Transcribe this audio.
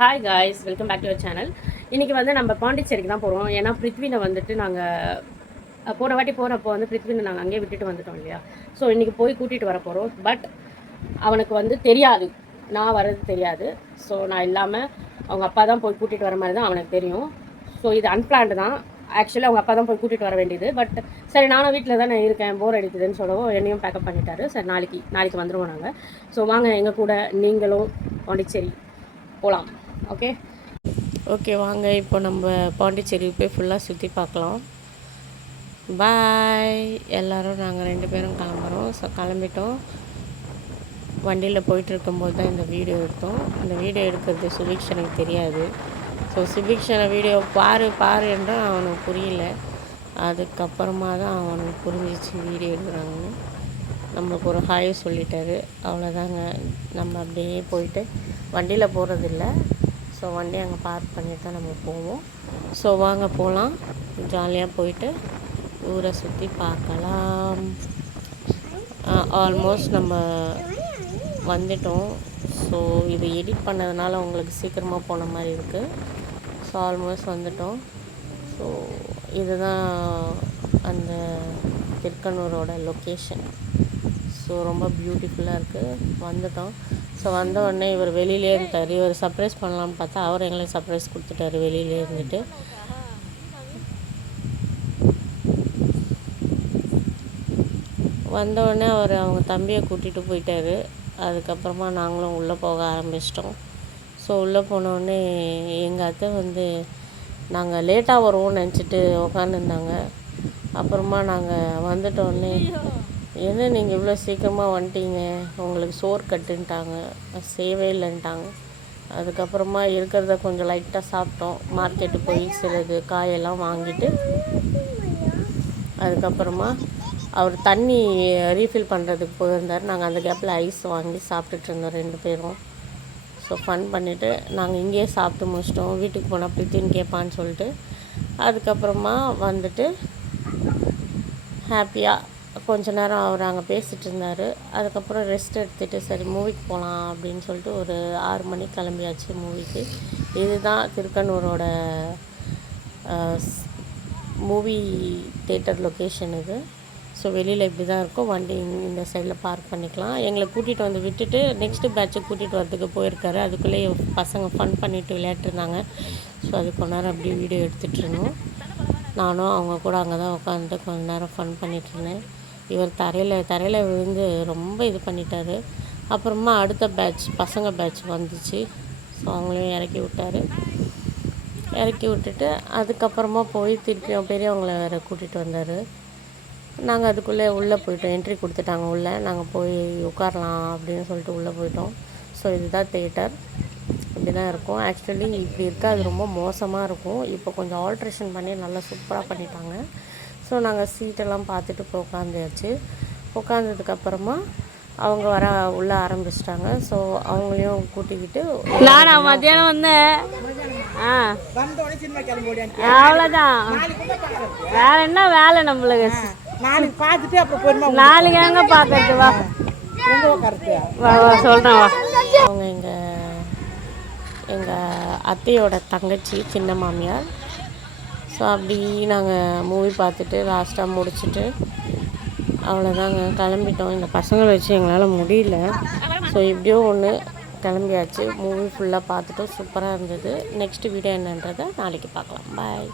Hi guys, welcome back to your channel. இன்றைக்கி வந்து நம்ம பாண்டிச்சேரிக்கு தான் போகிறோம். ஏன்னா பிருத்வினை வந்துட்டு நாங்கள் போன வாட்டி போகிறப்போ வந்து பிருத்வினை நாங்கள் அங்கேயே விட்டுட்டு வந்துட்டோம் இல்லையா. ஸோ இன்றைக்கி போய் கூட்டிகிட்டு வர போகிறோம். பட் அவனுக்கு வந்து தெரியாது, நான் வர்றது தெரியாது. ஸோ நான் இல்லாமல் அவங்க அப்பா தான் போய் கூட்டிகிட்டு வர மாதிரி தான் அவனுக்கு தெரியும். ஸோ இது அன்பிளான்டு தான். ஆக்சுவலி அவங்க அப்பா தான் போய் கூட்டிகிட்டு வர வேண்டியது. பட் சரி, நானும் வீட்டில் தான் இருக்கேன், போர் அடிக்குதுன்னு சொல்லவும் என்னையும் பேக்கப் பண்ணிட்டாரு. சரி, நாளைக்கு வந்துடுவோம் நாங்கள். ஸோ வாங்க எங்கள் கூட நீங்களும் பாண்டிச்சேரி போகலாம். ஓகே வாங்க, இப்போ நம்ம பாண்டிச்சேரி போய் ஃபுல்லாக சுற்றி பார்க்கலாம். பாய் எல்லோரும். நாங்கள் 2 பேரும் கிளம்புறோம். ஸோ கிளம்பிட்டோம். வண்டியில் போயிட்டு இருக்கும்போது தான் இந்த வீடியோ எடுத்தோம். இந்த வீடியோ எடுக்கிறது சுபிக்ஷனுக்கு தெரியாது. ஸோ சுபிக்ஷனை வீடியோ பாரு என்றால் அவனுக்கு புரியல. அதுக்கப்புறமா தான் அவனுக்கு புரிஞ்சிச்சு வீடியோ எடுக்கிறாங்கன்னு. நம்மளுக்கு ஒரு ஹாய் சொல்லிட்டாரு, அவ்வளோதாங்க. நம்ம அப்படியே போயிட்டு வண்டியில் போகிறதில்ல. ஸோ வண்டி அங்கே பார்க் பண்ணிட்டு தான் நம்ம போவோம். ஸோ வாங்க போகலாம். ஜாலியாக போயிட்டு ஊரை சுற்றி பார்க்கலாம். ஆல்மோஸ்ட் நம்ம வந்துட்டோம். ஸோ இது எடிட் பண்ணதுனால உங்களுக்கு சீக்கிரமாக போன மாதிரி இருக்குது. ஸோ ஆல்மோஸ்ட் வந்துட்டோம். ஸோ இதுதான் அந்த திருக்கனூரோட லொக்கேஷன். ஸோ ரொம்ப பியூட்டிஃபுல்லாக இருக்குது. வந்துட்டோம். ஸோ வந்த உடனே இவர் வெளியிலே இருந்தார். இவர் சர்ப்ரைஸ் பண்ணலான்னு பார்த்தா அவர் எங்களுக்கு சர்ப்ரைஸ் கொடுத்துட்டாரு வெளியிலே இருந்துட்டு. வந்தவுடனே அவர் அவங்க தம்பியை கூட்டிகிட்டு போயிட்டார். அதுக்கப்புறமா நாங்களும் உள்ளே போக ஆரம்பிச்சிட்டோம். ஸோ உள்ளே போனோடனே எங்கள் அத்தை வந்து நாங்கள் லேட்டாக வருவோம்னு நினச்சிட்டு உக்காந்துருந்தாங்க. அப்புறமா நாங்கள் வந்துட்டோடனே, என்ன நீங்கள் இவ்வளோ சீக்கிரமாக வந்துட்டீங்க, உங்களுக்கு சோறு கட்டுன்ட்டாங்க, சேவே இல்லைன்ட்டாங்க. அதுக்கப்புறமா இருக்கிறத கொஞ்சம் லைட்டாக சாப்பிட்டோம். மார்க்கெட்டு போய் சிலது காயெல்லாம் வாங்கிட்டு அதுக்கப்புறமா அவர் தண்ணி ரீஃபில் பண்ணுறதுக்கு போயிருந்தார். நாங்கள் அந்த கேப்பில் ஐஸ் வாங்கி சாப்பிட்டுட்டு இருந்தோம் 2 பேரும். ஸோ ஃபன் பண்ணிவிட்டு நாங்கள் இங்கேயே சாப்பிட்டு முடிச்சிட்டோம். வீட்டுக்கு போனால் பிரித்தின்னு கேட்பான்னு சொல்லிட்டு அதுக்கப்புறமா வந்துட்டு ஹாப்பியாக கொஞ்ச நேரம் அவர் அங்கே பேசிகிட்டு இருந்தார். அதுக்கப்புறம் ரெஸ்ட் எடுத்துகிட்டு சரி மூவிக்கு போகலாம் அப்படின்னு சொல்லிட்டு ஒரு 6 மணிக்கு கிளம்பியாச்சு மூவிக்கு. இதுதான் திருக்கனூரோட மூவி தேட்டர் லொக்கேஷன் இது. ஸோ வெளியில் இப்படி தான் இருக்கும். வண்டி இந்த சைடில் பார்க் பண்ணிக்கலாம். எங்களை கூட்டிகிட்டு வந்து விட்டுட்டு நெக்ஸ்ட்டு பேட்சை கூட்டிகிட்டு வரதுக்கு போயிருக்காரு. அதுக்குள்ளேயே பசங்க ஃபன் பண்ணிவிட்டு விளையாட்டுருந்தாங்க. ஸோ அது கொஞ்ச நேரம் அப்படியே வீடியோ எடுத்துகிட்டு இருந்தோம். நானும் அவங்க கூட அங்கே தான் உட்காந்துட்டு கொஞ்ச நேரம் ஃபன் பண்ணிகிட்ருந்தேன். இவர் தரையில் விழுந்து ரொம்ப இது பண்ணிட்டார். அப்புறமா அடுத்த பசங்க பேட்ச் வந்துச்சு. ஸோ அவங்களையும் இறக்கி விட்டுட்டு அதுக்கப்புறமா போய் திருப்பியும் பெரியவங்கள வேறு கூட்டிகிட்டு வந்தார். நாங்கள் அதுக்குள்ளே உள்ளே போயிட்டோம். என்ட்ரி கொடுத்துட்டாங்க உள்ளே. நாங்கள் போய் உட்காரலாம் அப்படின்னு சொல்லிட்டு உள்ளே போயிட்டோம். ஸோ இதுதான் தேட்டர். இப்படி தான் இருக்கும். ஆக்சுவலி இப்படி இருக்காது, ரொம்ப மோசமாக இருக்கும். இப்போ கொஞ்சம் ஆல்ட்ரேஷன் பண்ணி நல்லா சூப்பராக பண்ணிட்டாங்க. ஸோ நாங்கள் சீட்டெல்லாம் பார்த்துட்டு இப்போ உட்காந்துயாச்சு. உட்காந்ததுக்கப்புறமா அவங்க உள்ளே ஆரம்பிச்சிட்டாங்க. ஸோ அவங்களையும் கூட்டிக்கிட்டு நான் மத்தியானம் வந்தேன். அவ்வளோதான், வேற என்ன வேலை நம்மளுக்கு. நாளைக்கு பார்த்துட்டு அப்புறம் நாளைக்கு எங்கே பார்க்கறது, வா சொல்கிறேன் வா. அவங்க எங்கள் அத்தையோட தங்கச்சி, சின்ன மாமியார். ஸோ அப்படி நாங்கள் மூவி பார்த்துட்டு லாஸ்ட்டாக முடிச்சுட்டு அவ்வளோதாங்க கிளம்பிட்டோம். இந்த பசங்களை வச்சு எங்களால் முடியல. ஸோ இப்படியோ ஒன்று கிளம்பியாச்சு. மூவி ஃபுல்லாக பார்த்துட்டோம். சூப்பராக இருந்தது. நெக்ஸ்ட் வீடியோ என்னன்றதை நாளைக்கு பார்க்கலாம். பாய்.